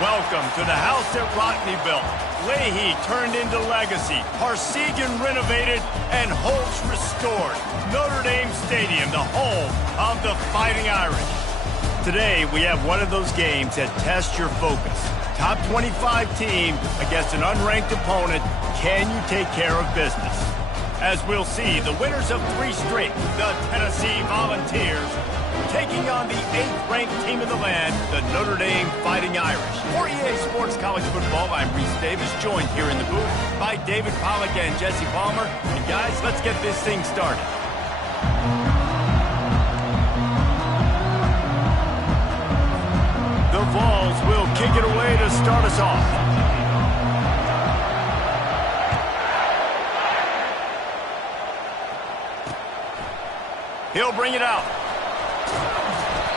Welcome to the house that Rockney built. Leahy turned into legacy. Parsegan renovated and Holtz restored. Notre Dame Stadium, the home of the Fighting Irish. Today, we have one of those games that tests your focus. Top 25 team against an unranked opponent. Can you take care of business? As we'll see, the winners of 3 straight, the Tennessee Volunteers, taking on the 8th-ranked team in the land, the Notre Dame Fighting Irish. For EA Sports College Football, I'm Reese Davis, joined here in the booth by David Pollack and Jesse Palmer. And guys, let's get this thing started. The Vols will kick it away to start us off. He'll bring it out.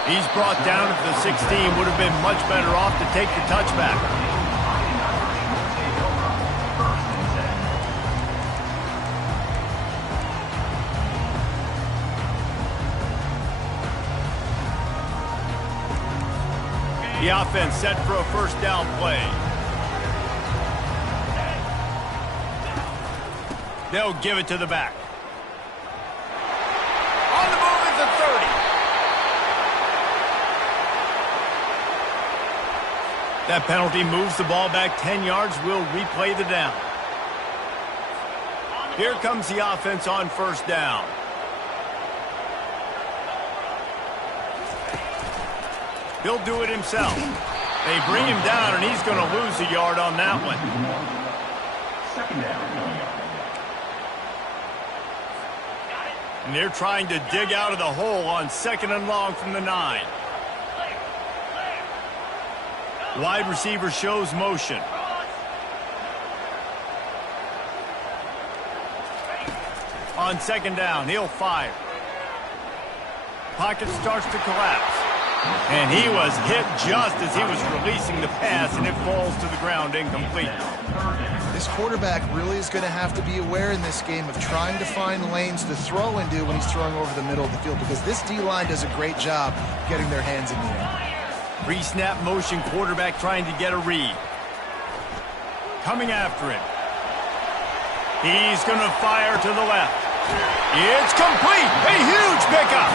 He's brought down at the 16. Would have been much better off to take the touchback. The offense set for a first down play. They'll give it to the back. On the move is the 30. That penalty moves the ball back 10 yards. We'll replay the down. Here comes the offense on first down. He'll do it himself. They bring him down, and he's going to lose a yard on that one. Second down. And they're trying to dig out of the hole on 2nd and long from the 9. Wide receiver shows motion. On 2nd down, he'll fire. Pocket starts to collapse. And he was hit just as he was releasing the pass, and it falls to the ground incomplete. This quarterback really is going to have to be aware in this game of trying to find lanes to throw into when he's throwing over the middle of the field, because this D-line does a great job getting their hands in the air. Pre-snap motion, quarterback trying to get a read. Coming after him. He's going to fire to the left. It's complete. A huge pickup.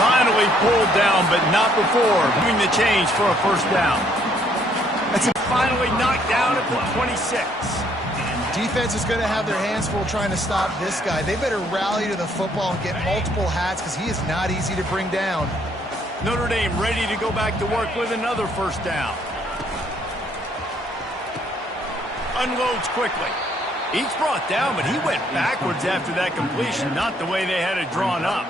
Finally pulled down, but not before doing the change for a first down. That's finally knocked down at the 26. Defense is going to have their hands full trying to stop this guy. They better rally to the football and get multiple hats, because he is not easy to bring down. Notre Dame ready to go back to work with another first down. Unloads quickly. He's brought down, but he went backwards after that completion, not the way they had it drawn up.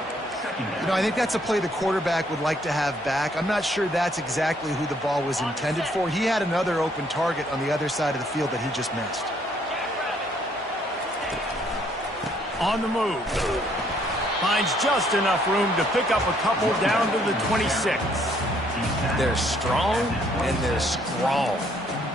You know, I think that's a play the quarterback would like to have back. I'm not sure that's exactly who the ball was intended for. He had another open target on the other side of the field that he just missed. On the move. Finds just enough room to pick up a couple down to the 26. They're strong and they're strong.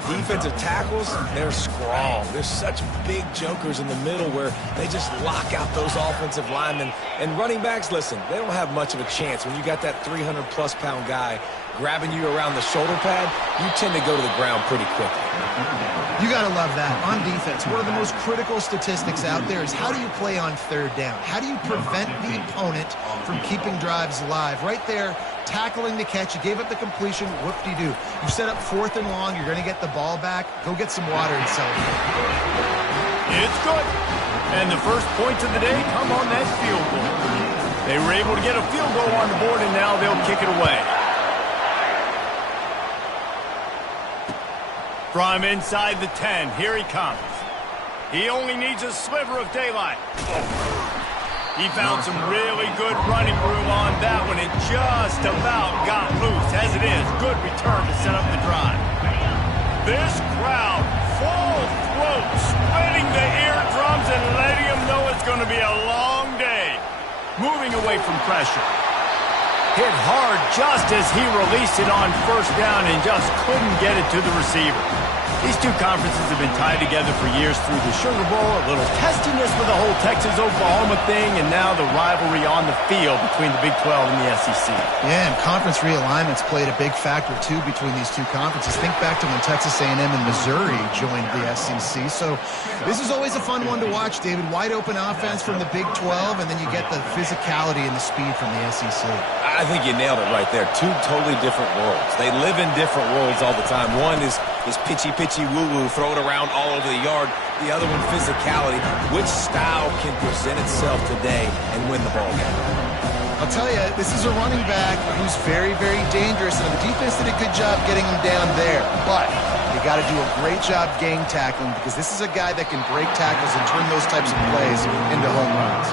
Defensive tackles, they're strong. There's such big jokers in the middle where they just lock out those offensive linemen. And running backs, listen, they don't have much of a chance. When you got that 300-plus pound guy grabbing you around the shoulder pad, you tend to go to the ground pretty quickly. You got to love that. On defense, one of the most critical statistics out there is how do you play on 3rd down? How do you prevent the opponent from keeping drives alive? Right there, tackling the catch. You gave up the completion. Whoop-de-doo. You set up 4th and long. You're going to get the ball back. Go get some water and celebrate. It's good. And the first points of the day come on that field goal. They were able to get a field goal on the board, and now they'll kick it away. From inside the 10, here he comes. He only needs a sliver of daylight. He found some really good running room on that one and just about got loose. As it is, good return to set up the drive. This crowd, full throat, spreading the eardrums and letting them know it's going to be a long day. Moving away from pressure. Hit hard just as he released it on first down and just couldn't get it to the receiver. These two conferences have been tied together for years through the Sugar Bowl, a little testiness with the whole Texas-Oklahoma thing, and now the rivalry on the field between the Big 12 and the SEC. Yeah, and conference realignments played a big factor, too, between these two conferences. Think back to when Texas A&M and Missouri joined the SEC. So this is always a fun one to watch, David. Wide open offense from the Big 12, and then you get the physicality and the speed from the SEC. I think you nailed it right there. Two totally different worlds. They live in different worlds all the time. One is pitchy woo-woo, throw it around all over the yard. The other one, physicality. Which style can present itself today and win the ball game? I'll tell you, this is a running back who's very, very dangerous, and the defense did a good job getting him down there. But you got to do a great job gang tackling, because this is a guy that can break tackles and turn those types of plays into home runs.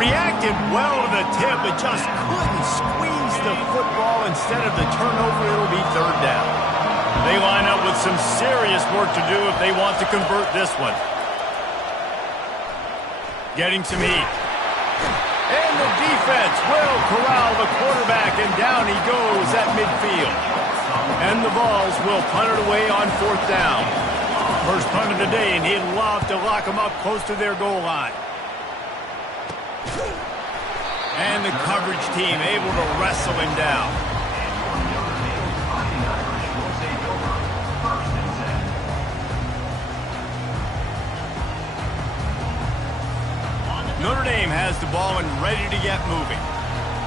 Reacted well to the tip, but just couldn't squeeze the football. Instead of the turnover, it'll be third down. They line up with some serious work to do if they want to convert this one. Getting some heat. And the defense will corral the quarterback, and down he goes at midfield. And the Vols will punt it away on fourth down. First punt of the day, and he'd love to lock them up close to their goal line. And the coverage team able to wrestle him down. Notre Dame has the ball and ready to get moving.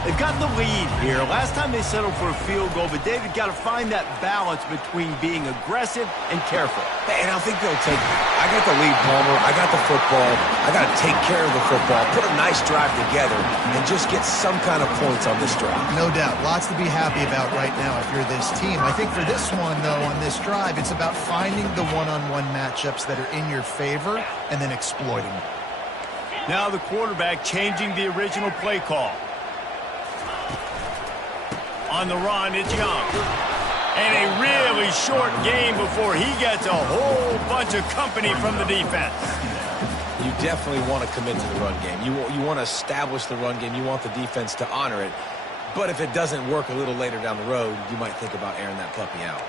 They've got the lead here. Last time they settled for a field goal, but David got to find that balance between being aggressive and careful. And I think they'll take it. I got the lead, Palmer. I got the football. I got to take care of the football, put a nice drive together, and just get some kind of points on this drive. No doubt. Lots to be happy about right now if you're this team. I think for this one, though, on this drive, it's about finding the one-on-one matchups that are in your favor and then exploiting them. Now the quarterback changing the original play call. On the run, it's Young. And a really short game before he gets a whole bunch of company from the defense. You definitely want to commit to the run game. You want to establish the run game. You want the defense to honor it. But if it doesn't work a little later down the road, you might think about airing that puppy out.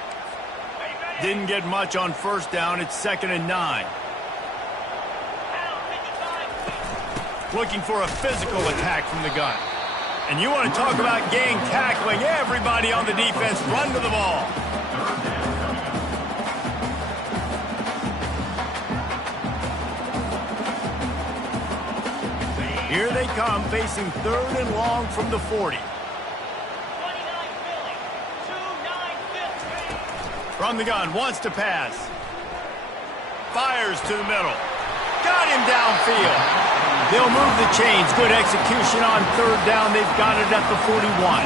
Didn't get much on first down. It's 2nd and 9. Looking for a physical attack from the gun. And you want to talk about gang tackling. Everybody on the defense run to the ball. Here they come, facing 3rd and long from the 40. From the gun, wants to pass. Fires to the middle. Got him downfield. They'll move the chains. Good execution on 3rd down. They've got it at the 41.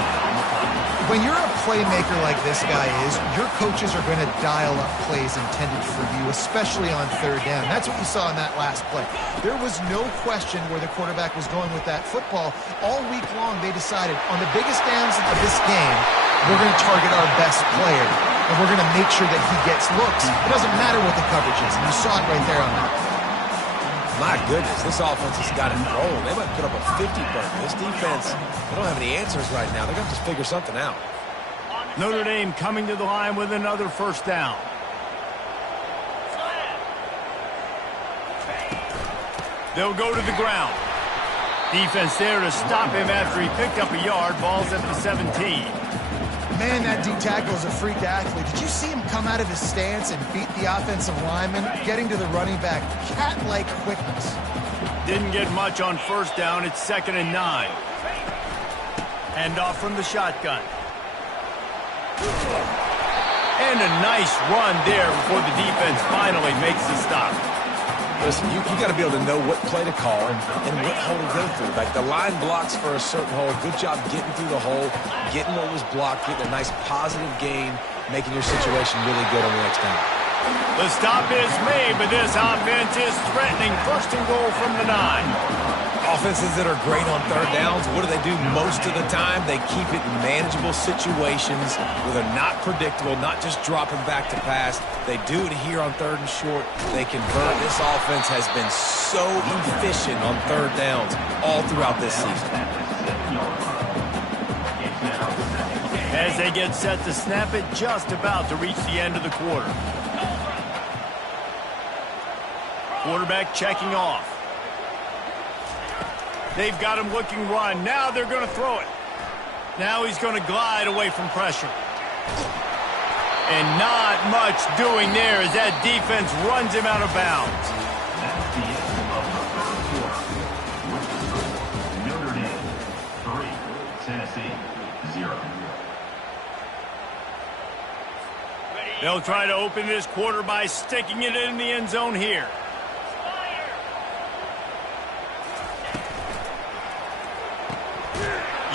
When you're a playmaker like this guy is, your coaches are going to dial up plays intended for you, especially on 3rd down. That's what you saw in that last play. There was no question where the quarterback was going with that football. All week long, they decided on the biggest downs of this game, we're going to target our best player, and we're going to make sure that he gets looks. It doesn't matter what the coverage is, and you saw it right there on that. My goodness, this offense has got it rolling. They might put up a 50 burger. This defense, they don't have any answers right now. They're going to just figure something out. Notre Dame coming to the line with another 1st down. They'll go to the ground. Defense there to stop him after he picked up a yard. Ball's at the 17. Man, that D tackle is a freak athlete. Did you see him come out of his stance and beat the offensive lineman, getting to the running back? Cat-like quickness. Didn't get much on 1st down. It's 2nd and 9. Hand off from the shotgun. And a nice run there before the defense finally makes the stop. Listen, you got to be able to know what play to call and what hole to go through. Like the line blocks for a certain hole. Good job getting through the hole, getting what was blocked, getting a nice positive gain, making your situation really good on the next down. The stop is made, but this offense is threatening. 1st and goal from the 9. Offenses that are great on 3rd downs, what do they do most of the time? They keep it in manageable situations where they're not predictable, not just dropping back to pass. They do it here on 3rd and short. They convert. This offense has been so efficient on 3rd downs all throughout this season. As they get set to snap it, just about to reach the end of the quarter. Quarterback checking off. They've got him looking run. Now they're going to throw it. Now he's going to glide away from pressure. And not much doing there as that defense runs him out of bounds. That's the end of the third quarter. Notre Dame 3, Tennessee 0. They'll try to open this quarter by sticking it in the end zone here.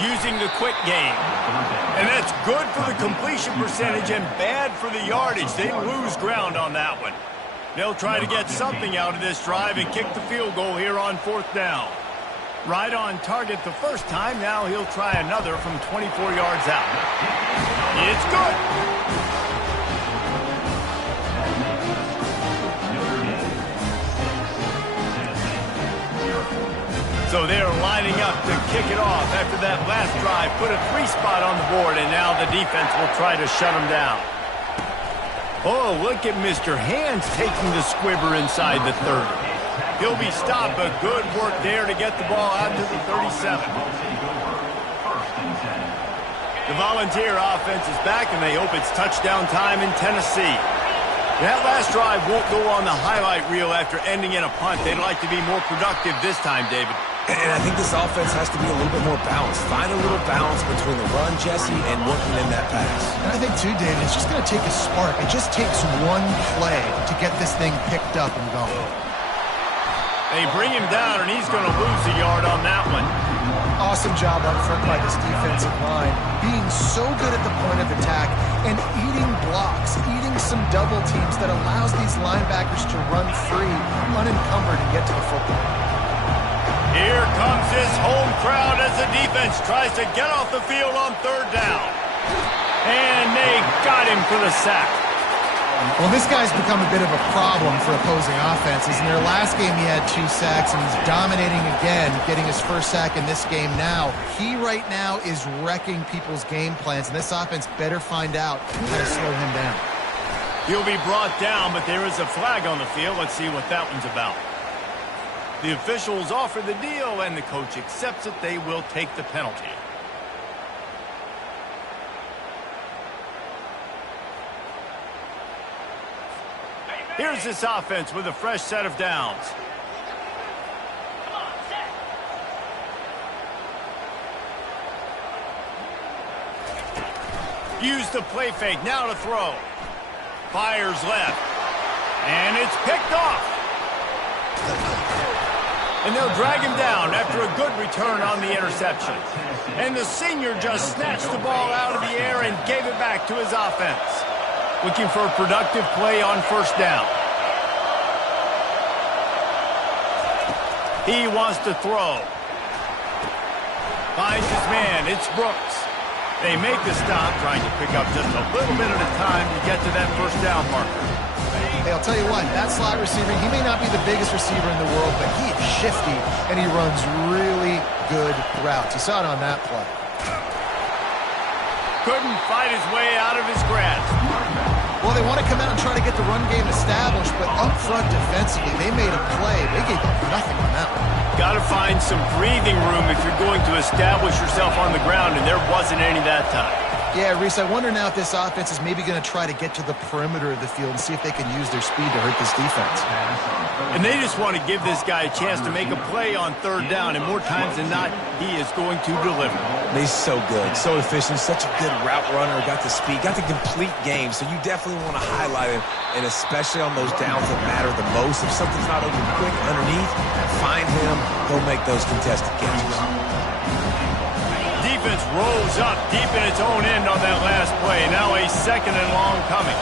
Using the quick game. And that's good for the completion percentage and bad for the yardage. They lose ground on that one. They'll try to get something out of this drive and kick the field goal here on 4th down. Right on target the first time. Now he'll try another from 24 yards out. It's good. So they're lining up to kick it off after that last drive. Put a 3 spot on the board, and now the defense will try to shut them down. Oh, look at Mr. Hands taking the squibber inside the 30. He'll be stopped, but good work there to get the ball out to the 37. The Volunteer offense is back, and they hope it's touchdown time in Tennessee. That last drive won't go on the highlight reel after ending in a punt. They'd like to be more productive this time, David. And I think this offense has to be a little bit more balanced. Find a little balance between the run, Jesse, and working in that pass. And I think, too, David, it's just going to take a spark. It just takes one play to get this thing picked up and going. They bring him down, and he's going to lose a yard on that one. Awesome job up front by this defensive line. Being so good at the point of attack and eating blocks, eating some double teams that allows these linebackers to run free, unencumbered, and get to the football. Here comes his home crowd as the defense tries to get off the field on 3rd down. And they got him for the sack. Well, this guy's become a bit of a problem for opposing offenses. In their last game, he had 2 sacks, and he's dominating again, getting his first sack in this game now. He right now is wrecking people's game plans, and this offense better find out how to slow him down. He'll be brought down, but there is a flag on the field. Let's see what that one's about. The officials offer the deal, and the coach accepts it. They will take the penalty. Here's this offense with a fresh set of downs. Use the play fake, now to throw. Fires left. And it's picked off. And they'll drag him down after a good return on the interception. And the senior just snatched the ball out of the air and gave it back to his offense. Looking for a productive play on 1st down. He wants to throw. Finds his man. It's Brooks. They make the stop, trying to pick up just a little bit at a time to get to that 1st down marker. Hey, I'll tell you what, that slot receiver, he may not be the biggest receiver in the world, but he is shifty, and he runs really good routes. You saw it on that play. Couldn't fight his way out of his grasp. Well, they want to come out and try to get the run game established, but up front defensively, they made a play. They gave up nothing on that one. Got to find some breathing room if you're going to establish yourself on the ground, and there wasn't any that time. Yeah, Reese, I wonder now if this offense is maybe going to try to get to the perimeter of the field and see if they can use their speed to hurt this defense. And they just want to give this guy a chance to make a play on 3rd down, and more times than not, he is going to deliver. He's so good, so efficient, such a good route runner, got the speed, got the complete game, so you definitely want to highlight him, and especially on those downs that matter the most. If something's not open quick underneath, find him, he'll make those contested catches. Defense rolls up deep in its own end on that last play. Now a 2nd and long coming.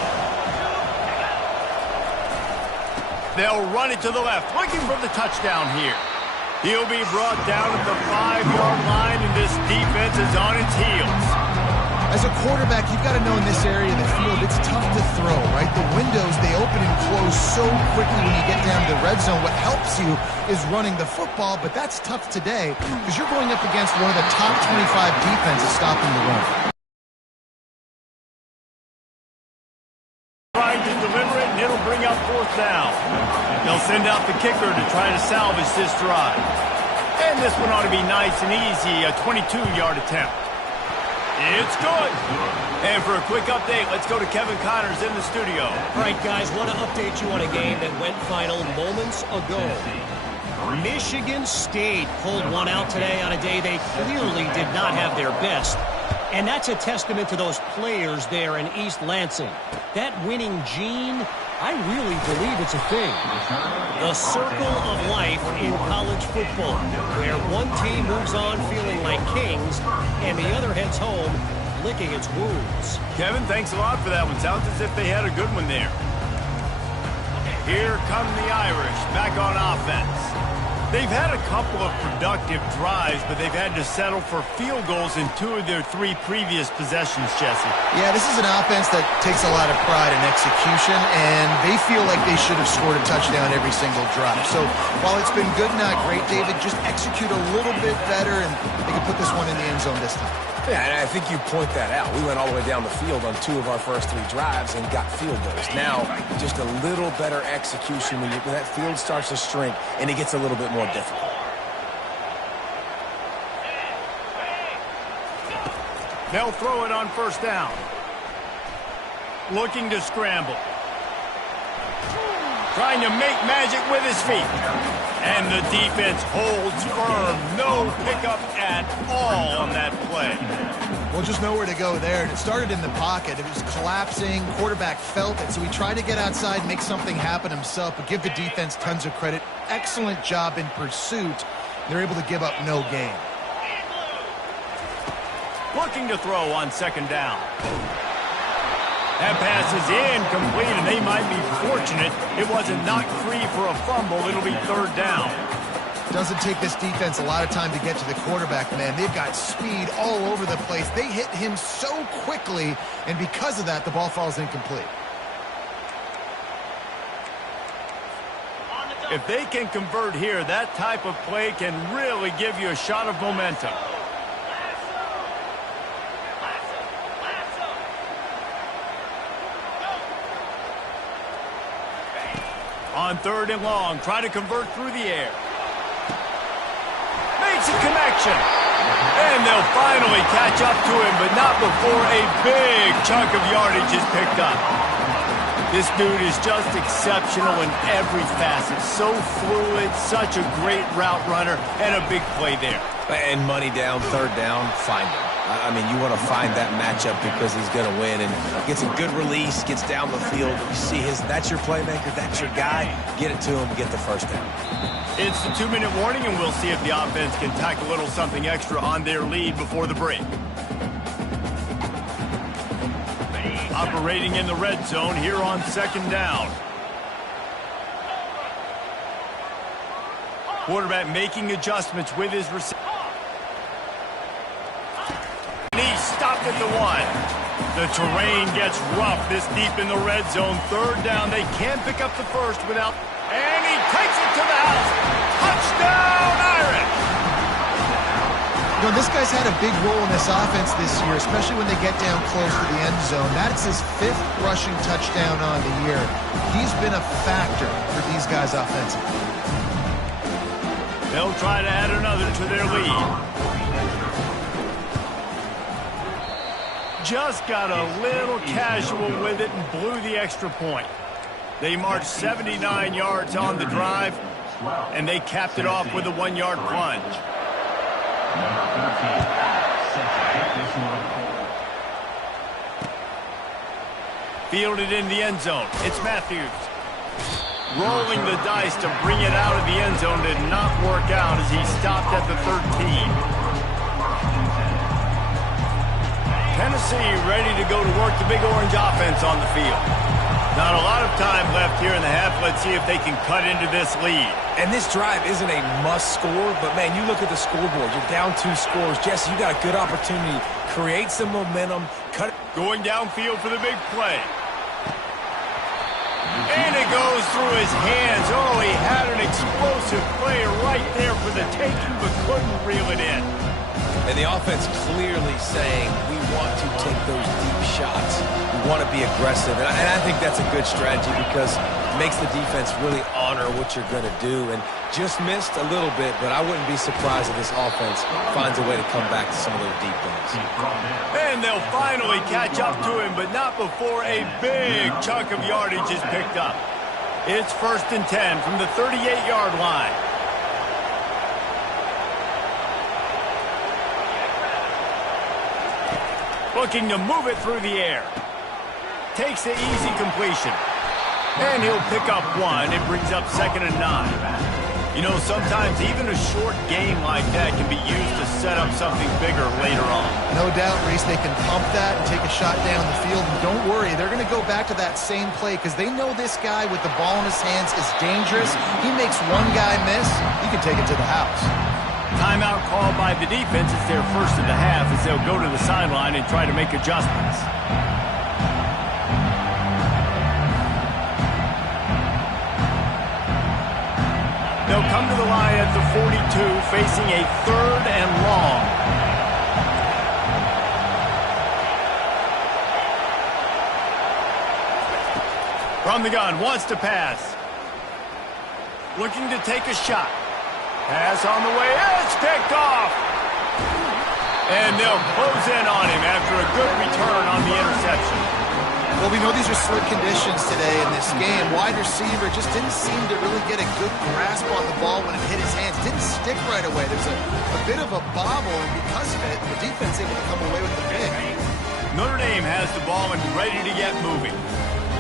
They'll run it to the left, looking for the touchdown here. He'll be brought down at the 5-yard line, and this defense is on its heels. As a quarterback, you've got to know in this area of the field, it's tough to throw, right? The windows, they open and close so quickly when you get down to the red zone. What helps you is running the football, but that's tough today because you're going up against one of the top 25 defenses stopping the run. Trying to deliver it, and it'll bring up 4th down. They'll They'll send out the kicker to try to salvage this drive. And this one ought to be nice and easy, a 22-yard attempt. It's good. And for a quick update, let's go to Kevin Connors in the studio. All right, guys, want to update you on a game that went final moments ago. Michigan State pulled one out today on a day they clearly did not have their best. And that's a testament to those players there in East Lansing. That winning gene, I really believe it's a thing. The circle of life in college football, where one team moves on feeling like kings and the other heads home licking its wounds. Kevin, thanks a lot for that one. Sounds as if they had a good one there. Here come the Irish back on offense. They've had a couple of productive drives, but they've had to settle for field goals in 2 of their 3 previous possessions, Jesse. Yeah, this is an offense that takes a lot of pride in execution, and they feel like they should have scored a touchdown every single drive. So while it's been good, not great, David, just execute a little bit better, and they can put this one in the end zone this time. Yeah, and I think you point that out. We went all the way down the field on 2 of our first 3 drives and got field goals. Now, just a little better execution when that field starts to shrink and it gets a little bit more difficult. They'll throw it on first down. Looking to scramble. Trying to make magic with his feet. And the defense holds firm. No pickup at all on that play. Well, just nowhere to go there. It started in the pocket. It was collapsing. Quarterback felt it, so he tried to get outside, make something happen himself, but give the defense tons of credit. Excellent job in pursuit. They're able to give up no gain. Looking to throw on second down. That pass is incomplete, and they might be fortunate it wasn't knocked free for a fumble. It'll be third down. Doesn't take this defense a lot of time to get to the quarterback, man. They've got speed all over the place. They hit him so quickly, and because of that, the ball falls incomplete. If they can convert here, that type of play can really give you a shot of momentum. On third and long, try to convert through the air. Makes a connection. And they'll finally catch up to him, but not before a big chunk of yardage is picked up. This dude is just exceptional in every facet. So fluid, such a great route runner, and a big play there. And money down, third down, find him. I mean, you want to find that matchup because he's going to win and gets a good release, gets down the field. You see that's your playmaker, that's your guy. Get it to him, get the first down. It's the 2-minute warning, and we'll see if the offense can tack a little something extra on their lead before the break. Operating in the red zone here on second down. Quarterback making adjustments with his receiver. Stopped at the 1. The terrain gets rough this deep in the red zone. Third down. They can pick up the first without... And he takes it to the house. Touchdown, Irish! You know, this guy's had a big role in this offense this year, especially when they get down close to the end zone. That's his 5th rushing touchdown on the year. He's been a factor for these guys offensively. They'll try to add another to their lead. Just got a little casual with it and blew the extra point. They marched 79 yards on the drive, and they capped it off with a 1-yard plunge. Fielded in the end zone. It's Matthews. Rolling the dice to bring it out of the end zone did not work out as he stopped at the 13. Tennessee ready to go to work the big orange offense on the field. Not a lot of time left here in the half. Let's see if they can cut into this lead. And this drive isn't a must score, but man, you look at the scoreboard. You're down 2 scores. Jesse, you got a good opportunity. Create some momentum. Cut it. Going downfield for the big play. And it goes through his hands. Oh, he had an explosive play right there for the taking, but couldn't reel it in. And the offense clearly saying, we want to take those deep shots. We want to be aggressive. And I think that's a good strategy because it makes the defense really honor monitor what you're going to do, and just missed a little bit, but I wouldn't be surprised if this offense finds a way to come back to some of those deep things. And they'll finally catch up to him, but not before a big chunk of yardage is picked up. It's 1st and 10 from the 38-yard line. Looking to move it through the air. Takes the easy completion. And he'll pick up one. It brings up 2nd and 9. You know, sometimes even a short game like that can be used to set up something bigger later on. No doubt, Reese, they can pump that and take a shot down the field. And don't worry, they're going to go back to that same play because they know this guy with the ball in his hands is dangerous. He makes one guy miss, he can take it to the house. Timeout called by the defense. It's their first of the half as they'll go to the sideline and try to make adjustments. They'll come to the line at the 42, facing a 3rd and long. From the gun, wants to pass. Looking to take a shot. Pass on the way, it's picked off. And they'll close in on him after a good return on the interception. Well, we know these are slick conditions today in this game. Wide receiver just didn't seem to really get a good grasp on the ball when it hit his hands. Didn't stick right away. There's a bit of a bobble, and because of it, the defense able to come away with the pick. Notre Dame has the ball and ready to get moving.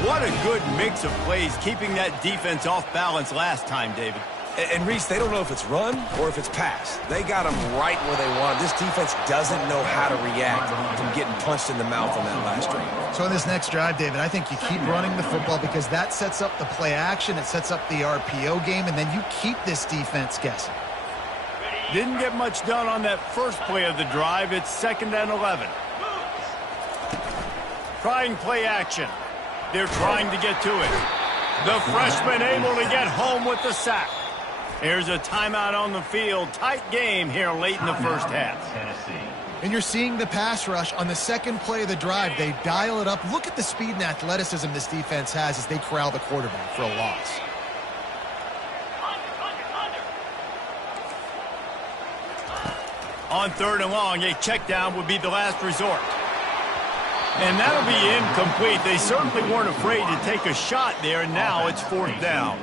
What a good mix of plays, keeping that defense off balance last time, David. And Reese, they don't know if it's run or if it's pass. They got them right where they want. This defense doesn't know how to react from getting punched in the mouth on that last drive. So in this next drive, David, I think you keep running the football because that sets up the play action, it sets up the RPO game, and then you keep this defense guessing. Didn't get much done on that first play of the drive. It's 2nd and 11. Trying play action. They're trying to get to it. The freshman able to get home with the sack. Here's a timeout on the field. Tight game here late in the first half. And you're seeing the pass rush on the second play of the drive. They dial it up. Look at the speed and athleticism this defense has as they corral the quarterback for a loss. On 3rd and long, a check down would be the last resort. And that'll be incomplete. They certainly weren't afraid to take a shot there, and now it's 4th down.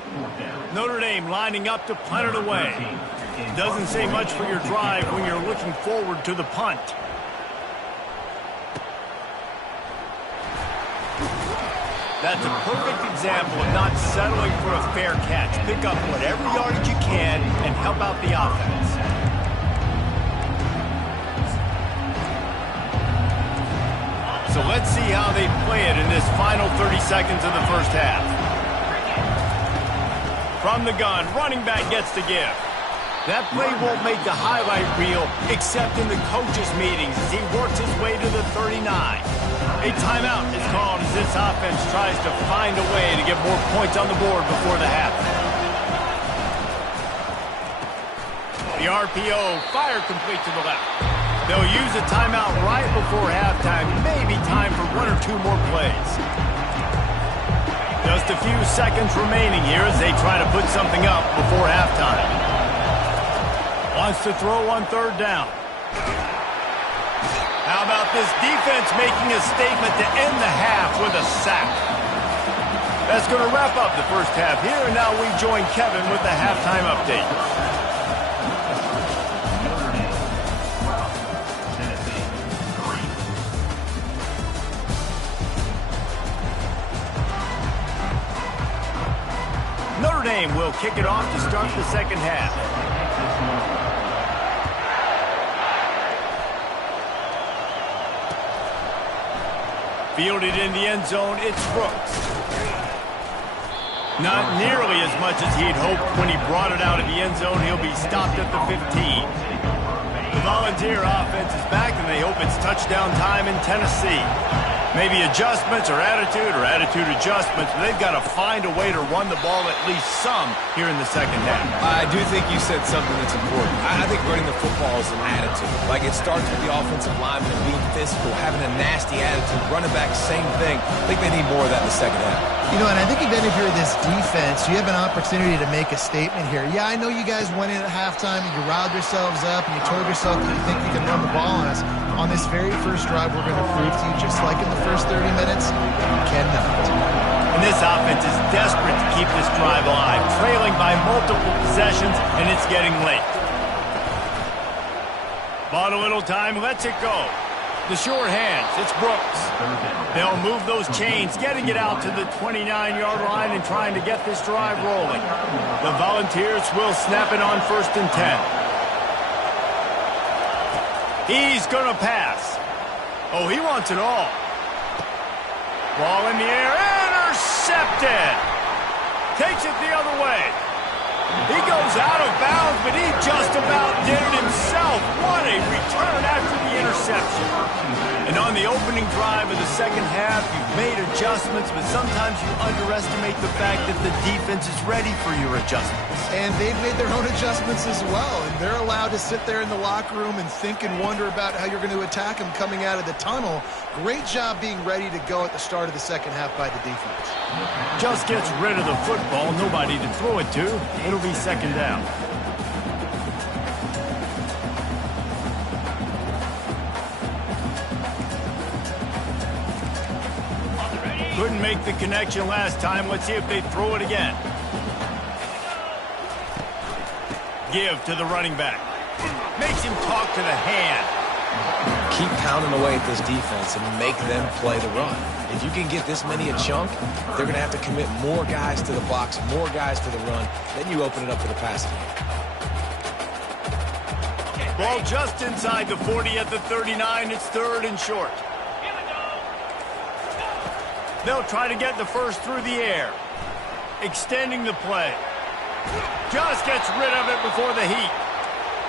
Notre Dame lining up to punt it away. Doesn't say much for your drive when you're looking forward to the punt. That's a perfect example of not settling for a fair catch. Pick up whatever yardage you can and help out the offense. So let's see how they play it in this final 30 seconds of the first half. From the gun, running back gets the give. That play won't make the highlight reel except in the coaches' meetings as he works his way to the 39. A timeout is called as this offense tries to find a way to get more points on the board before the half. The RPO, fire complete to the left. They'll use a timeout right before halftime. Maybe time for 1 or 2 more plays. Just a few seconds remaining here as they try to put something up before halftime. Wants to throw on 3rd down. How about this defense making a statement to end the half with a sack? That's going to wrap up the first half here, and now we join Kevin with the halftime update. Notre Dame will kick it off to start the second half. Fielded in the end zone, it's Brooks. Not nearly as much as he'd hoped when he brought it out of the end zone. He'll be stopped at the 15. The Volunteer offense is back, and they hope It's touchdown time in Tennessee. Maybe adjustments or attitude adjustments, but they've got to find a way to run the ball at least some here in the second half. I do think you said something that's important. I think running the football is an attitude. Like, it starts with the offensive lineman and being physical, having a nasty attitude. Running back, same thing. I think they need more of that in the second half. You know, and I think even if you're this defense, you have an opportunity to make a statement here. Yeah, I know you guys went in at halftime and you riled yourselves up and you told yourself that you think you can run the ball on us. On this very first drive, we're going to prove to you, just like in the first 30 minutes, you cannot. And this offense is desperate to keep this drive alive, trailing by multiple possessions, and it's getting late. Bought a little time, lets it go. The short hands, it's Brooks. They'll move those chains, getting it out to the 29-yard line and trying to get this drive rolling. The Volunteers will snap it on 1st and 10. He's going to pass. Oh, he wants it all. Ball in the air, intercepted. Takes it the other way. He goes out of bounds, but he just about did it himself. What a return after the interception. And on the opening drive of the second half, you've made adjustments, but sometimes you underestimate the fact that the defense is ready for your adjustments. And they've made their own adjustments as well, and they're allowed to sit there in the locker room and think and wonder about how you're going to attack them coming out of the tunnel. Great job being ready to go at the start of the second half by the defense. Just gets rid of the football, nobody to throw it to. It'll be second down. Couldn't make the connection last time. Let's see if they throw it again. Give to the running back. Makes him talk to the hand. Keep pounding away at this defense and make them play the run. If you can get this many a chunk, they're going to have to commit more guys to the box, more guys to the run. Then you open it up for the passing game. Ball just inside the 40 at the 39. It's 3rd and short. They'll try to get the first through the air. Extending the play. Just gets rid of it before the heat.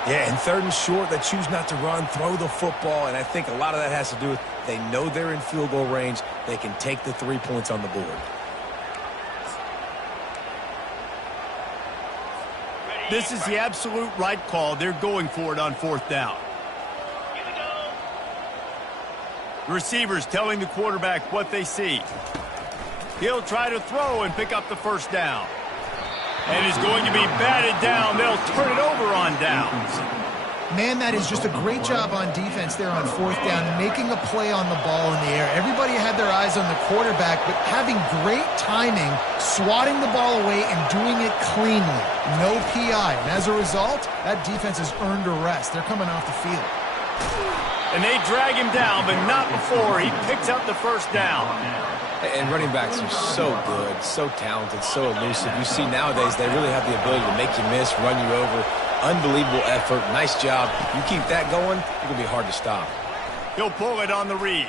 Yeah, and 3rd and short, they choose not to run, throw the football, and I think a lot of that has to do with they know they're in field goal range. They can take the 3 points on the board. This is the absolute right call. They're going for it on 4th down. The receivers telling the quarterback what they see. He'll try to throw and pick up the first down. And is going to be batted down. They'll turn it over on downs. Man, that is just a great job on defense there on 4th down, making a play on the ball in the air. Everybody had their eyes on the quarterback, but having great timing, swatting the ball away and doing it cleanly. No PI. And as a result, that defense has earned a rest. They're coming off the field. And they drag him down, but not before he picks up the first down. And running backs are so good, so talented, so elusive. You see nowadays they really have the ability to make you miss, run you over. Unbelievable effort. Nice job. You keep that going, it's going to be hard to stop. He'll pull it on the read.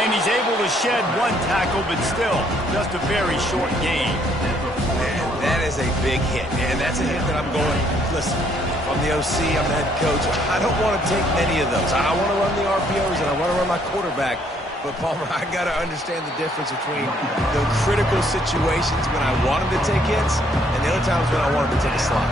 And he's able to shed one tackle, but still just a very short gain. Man, that is a big hit. And that's a hit that I'm going, listen, I'm the OC, I'm the head coach. I don't want to take many of those. I want to run the RPOs and I want to run my quarterback. But, Palmer, I got to understand the difference between the critical situations when I want him to take hits and the other times when I want him to take a slide.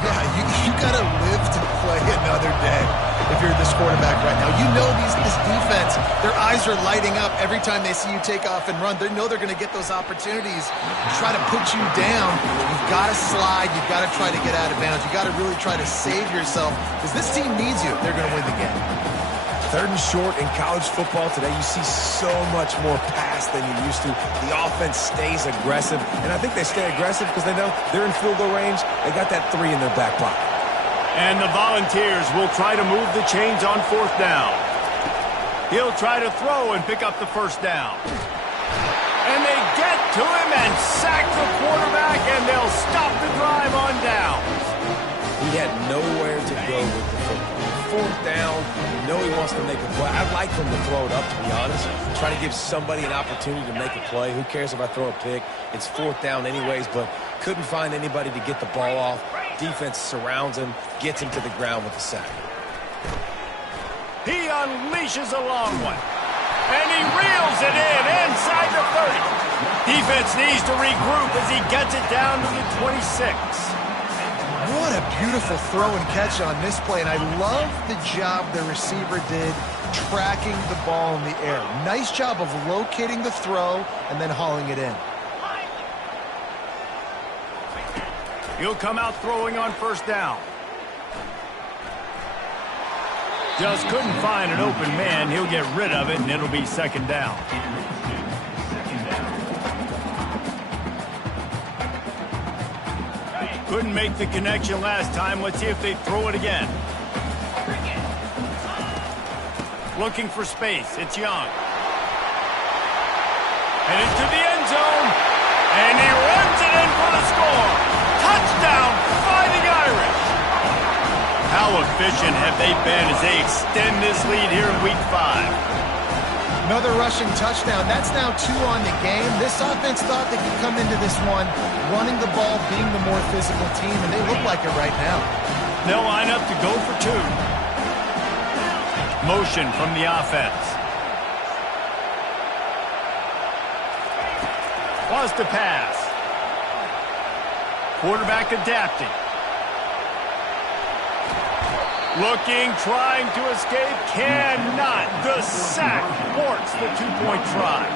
Yeah, you got to live to play another day if you're this quarterback right now. You know this defense, their eyes are lighting up every time they see you take off and run. They know they're going to get those opportunities to try to put you down. You've got to slide. You've got to try to get out of bounds. You've got to really try to save yourself because this team needs you if they're going to win the game. 3rd and short in college football today, you see so much more pass than you used to. The offense stays aggressive, and I think they stay aggressive because they know they're in field goal range. They got that 3 in their back pocket. And the Volunteers will try to move the chains on 4th down. He'll try to throw and pick up the first down. And they get to him and sack the quarterback, and they'll stop the drive on downs. He had nowhere to go with the football. 4th down, you know he wants to make a play. I'd like him to throw it up, to be honest. Try to give somebody an opportunity to make a play. Who cares if I throw a pick? It's 4th down anyways, but couldn't find anybody to get the ball off. Defense surrounds him, gets him to the ground with the sack. He unleashes a long one. And he reels it in inside the 30. Defense needs to regroup as he gets it down to the 26. What a beautiful throw and catch on this play, and I love the job the receiver did tracking the ball in the air. Nice job of locating the throw and then hauling it in. He'll come out throwing on first down. Just couldn't find an open man. He'll get rid of it, and it'll be second down. Couldn't make the connection last time. Let's see if they throw it again. Looking for space. It's Young. And into the end zone. And he runs it in for the score. Touchdown, Fighting Irish. How efficient have they been as they extend this lead here in Week 5? Another rushing touchdown. That's now 2 on the game. This offense thought they could come into this one running the ball, being the more physical team, and they look like it right now. They'll line up to go for 2. Motion from the offense. Was to pass. Quarterback adapting. Looking, trying to escape, cannot. The sack thwarts the 2-point try.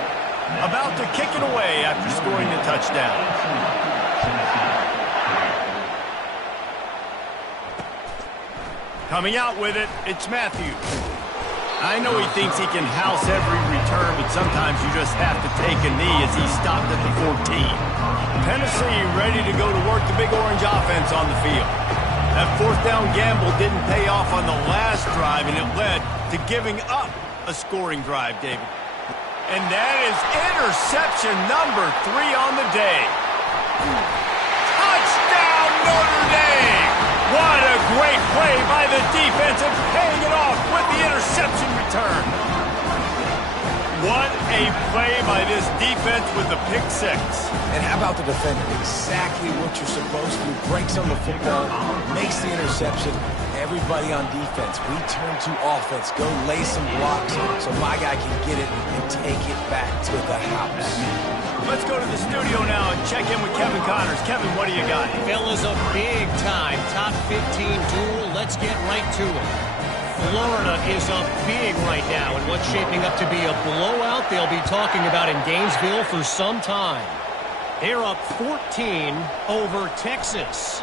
About to kick it away after scoring the touchdown. Coming out with it, it's Matthews. I know he thinks he can house every return, but sometimes you just have to take a knee as he stopped at the 14. Tennessee ready to go to work the Big Orange offense on the field. That fourth down gamble didn't pay off on the last drive, and it led to giving up a scoring drive, David. And that is interception number 3 on the day. Touchdown, Notre Dame! What a great play by the defense and paying it off with the interception return. What a play by this defense with the pick 6. And how about the defender? Exactly what you're supposed to do. Breaks on the football, makes the interception. Everybody on defense, we turn to offense. Go lay some blocks so my guy can get it and take it back to the house. Let's go to the studio now and check in with Kevin Connors. Kevin, what do you got? Fellas, a big time top 15 duel. Let's get right to it. Florida is up big right now in what's shaping up to be a blowout they'll be talking about in Gainesville for some time. They're up 14 over Texas.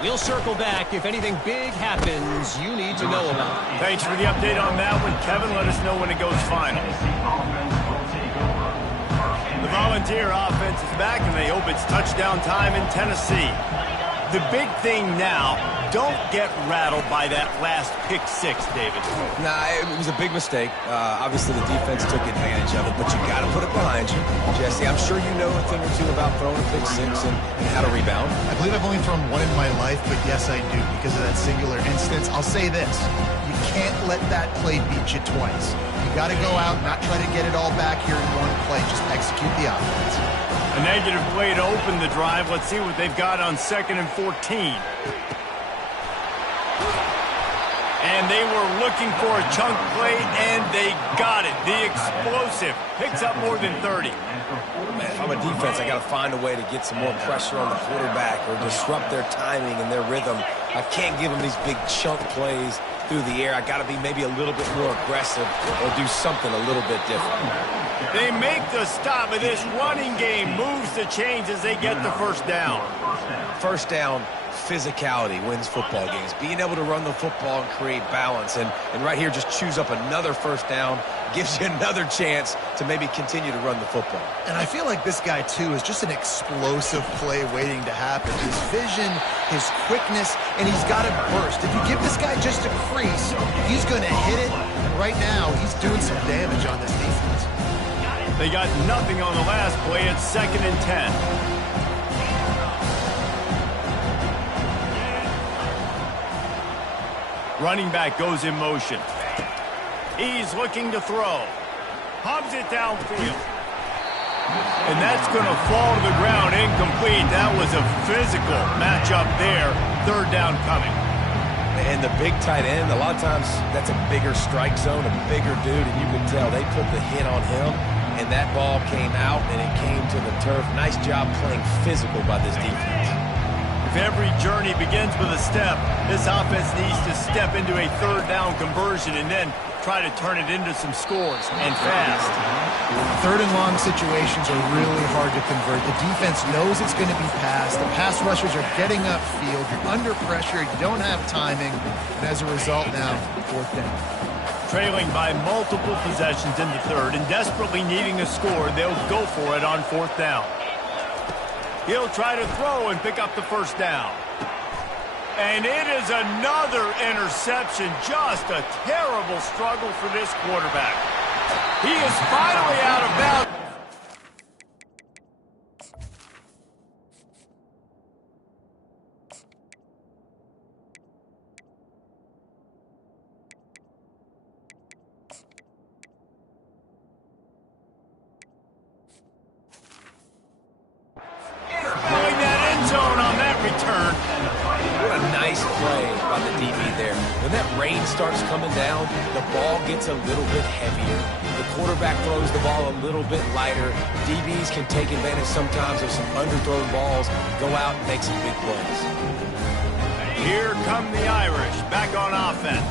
We'll circle back if anything big happens you need to know about. Thanks for the update on that one, Kevin. Let us know when it goes final. The Volunteer offense is back, and they hope it's touchdown time in Tennessee. The big thing now, don't get rattled by that last pick 6, David. Nah, it was a big mistake. Obviously, the defense took advantage of it, but you got to put it behind you. Jesse, I'm sure you know a thing or two about throwing a pick 6 and how to rebound. I believe I've only thrown 1 in my life, but yes, I do because of that singular instance. I'll say this. You can't let that play beat you twice. You got to go out and not try to get it all back here in one play. Just execute the offense. A negative play to open the drive. Let's see what they've got on 2nd and 14. And they were looking for a chunk play, and they got it. The explosive picks up more than 30. Man, if I'm a defense, I got to find a way to get some more pressure on the quarterback or disrupt their timing and their rhythm. I can't give them these big chunk plays through the air. I got to be maybe a little bit more aggressive or do something a little bit different. They make the stop, and this running game moves the chains as they get the first down. First down, physicality wins football games. Being able to run the football and create balance. And right here, just choose up another first down, gives you another chance to maybe continue to run the football. And I feel like this guy, too, is just an explosive play waiting to happen. His vision, his quickness, and he's got to burst. If you give this guy just a crease, he's going to hit it. And right now, he's doing some damage on this defense. They got nothing on the last play. It's 2nd and 10. Running back goes in motion. He's looking to throw. Hubs it downfield. And that's going to fall to the ground incomplete. That was a physical matchup there. 3rd down coming. And the big tight end, a lot of times that's a bigger strike zone, a bigger dude, and you can tell they put the hit on him, and that ball came out and it came to the turf. Nice job playing physical by this defense. If every journey begins with a step, this offense needs to step into a third down conversion and then try to turn it into some scores, and fast. Third and long situations are really hard to convert. The defense knows it's going to be passed. The pass rushers are getting upfield. You're under pressure. You don't have timing. And as a result now, fourth down. Trailing by multiple possessions in the third and desperately needing a score, they'll go for it on fourth down. He'll try to throw and pick up the first down. And it is another interception. Just a terrible struggle for this quarterback. He is finally out of bounds. Filling that end zone on that return. What a nice play by the DB there. When that rain starts coming down, the ball gets a little bit heavier. The quarterback throws the ball a little bit lighter. DBs can take advantage sometimes of some underthrown balls, go out and make some big plays. Here come the Irish, back on offense.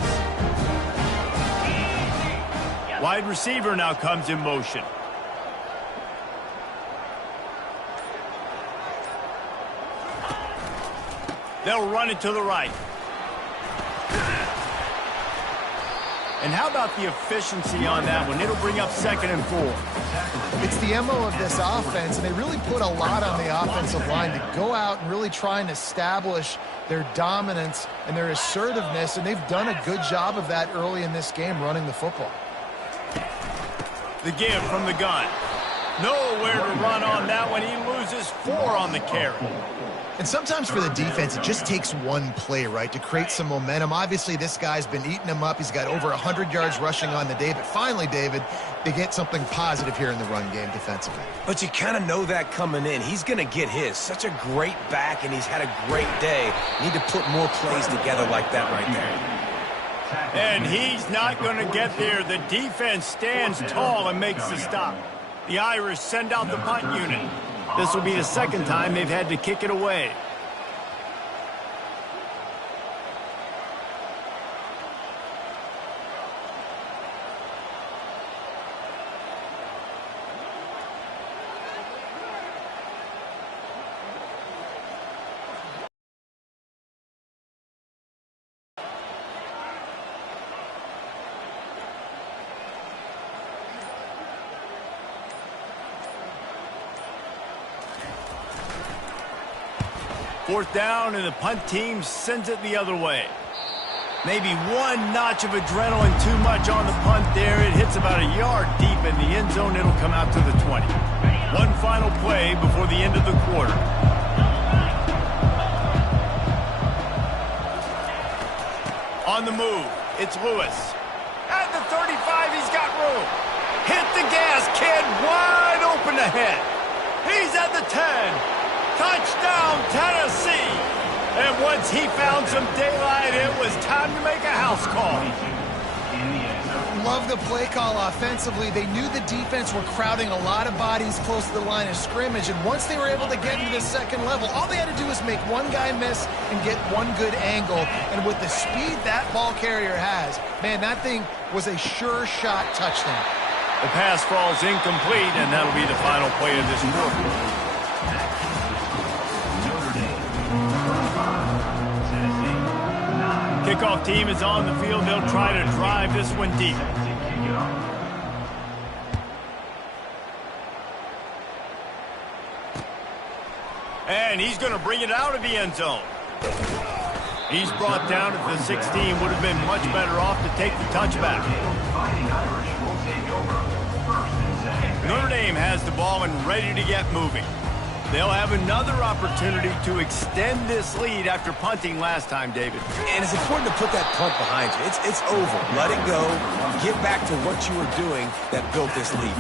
Wide receiver now comes in motion. They'll run it to the right. And how about the efficiency on that one? It'll bring up 2nd and 4. It's the MO of this offense, and they really put a lot on the offensive line to go out and really try and establish their dominance and their assertiveness, and they've done a good job of that early in this game, running the football. The give from the gun. Nowhere to run on that one. He loses 4 on the carry. And sometimes for the defense, it just takes one play, right, to create some momentum. Obviously, this guy's been eating him up. He's got over 100 yards rushing on the day. But finally, David, they get something positive here in the run game defensively. But you kind of know that coming in. He's going to get his. Such a great back, and he's had a great day. Need to put more plays together like that right there. And he's not going to get there. The defense stands tall and makes the stop. The Irish send out the punt unit. This will be the second time they've had to kick it away. Fourth down, and the punt team sends it the other way. Maybe one notch of adrenaline too much on the punt there. It hits about a yard deep in the end zone. It'll come out to the 20. One final play before the end of the quarter. On the move, it's Lewis. At the 35, he's got room. Hit the gas, kid, wide open ahead. He's at the 10. Touchdown, Tennessee! And once he found some daylight, it was time to make a house call. Love the play call offensively. They knew the defense were crowding a lot of bodies close to the line of scrimmage, and once they were able to get into the second level, all they had to do was make one guy miss and get one good angle. And with the speed that ball carrier has, man, that thing was a sure shot touchdown. The pass falls incomplete, and that'll be the final play of this quarter. Kickoff team is on the field. They'll try to drive this one deep. And he's going to bring it out of the end zone. He's brought down at the 16. Would have been much better off to take the touchback. Notre Dame has the ball and ready to get moving. They'll have another opportunity to extend this lead after punting last time, David. And it's important to put that punt behind you. It's over. Let it go. Get back to what you were doing that built this lead.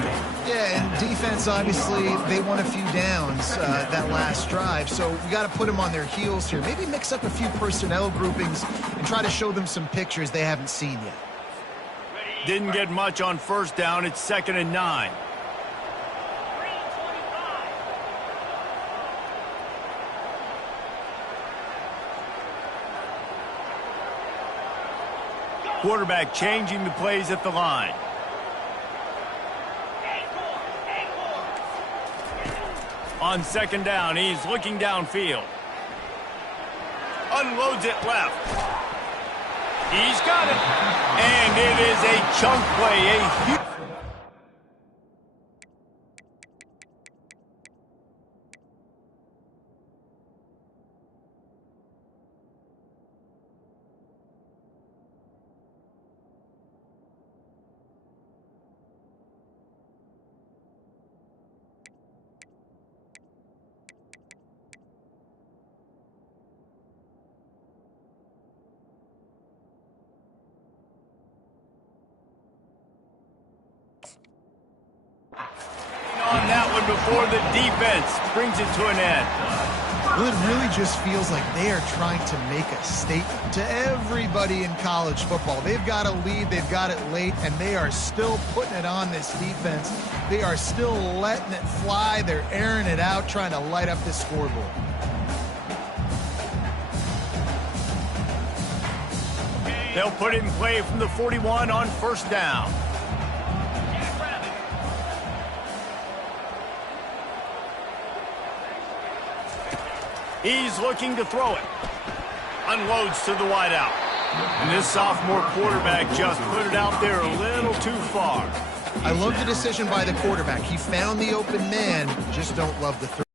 Yeah, and defense, obviously, they won a few downs that last drive, so we got to put them on their heels here. Maybe mix up a few personnel groupings and try to show them some pictures they haven't seen yet. Didn't get much on first down. It's 2nd and 9. Quarterback changing the plays at the line. On 2nd down, he's looking downfield. Unloads it left. He's got it. And it is a chunk play, a huge... on that one before the defense brings it to an end. Well, it really just feels like they are trying to make a statement to everybody in college football. They've got a lead, they've got it late, and they are still putting it on this defense. They are still letting it fly. They're airing it out, trying to light up this scoreboard. They'll put it in play from the 41 on 1st down. He's looking to throw it. Unloads to the wideout. And this sophomore quarterback just put it out there a little too far. I love the decision by the quarterback. He found the open man, just don't love the throw.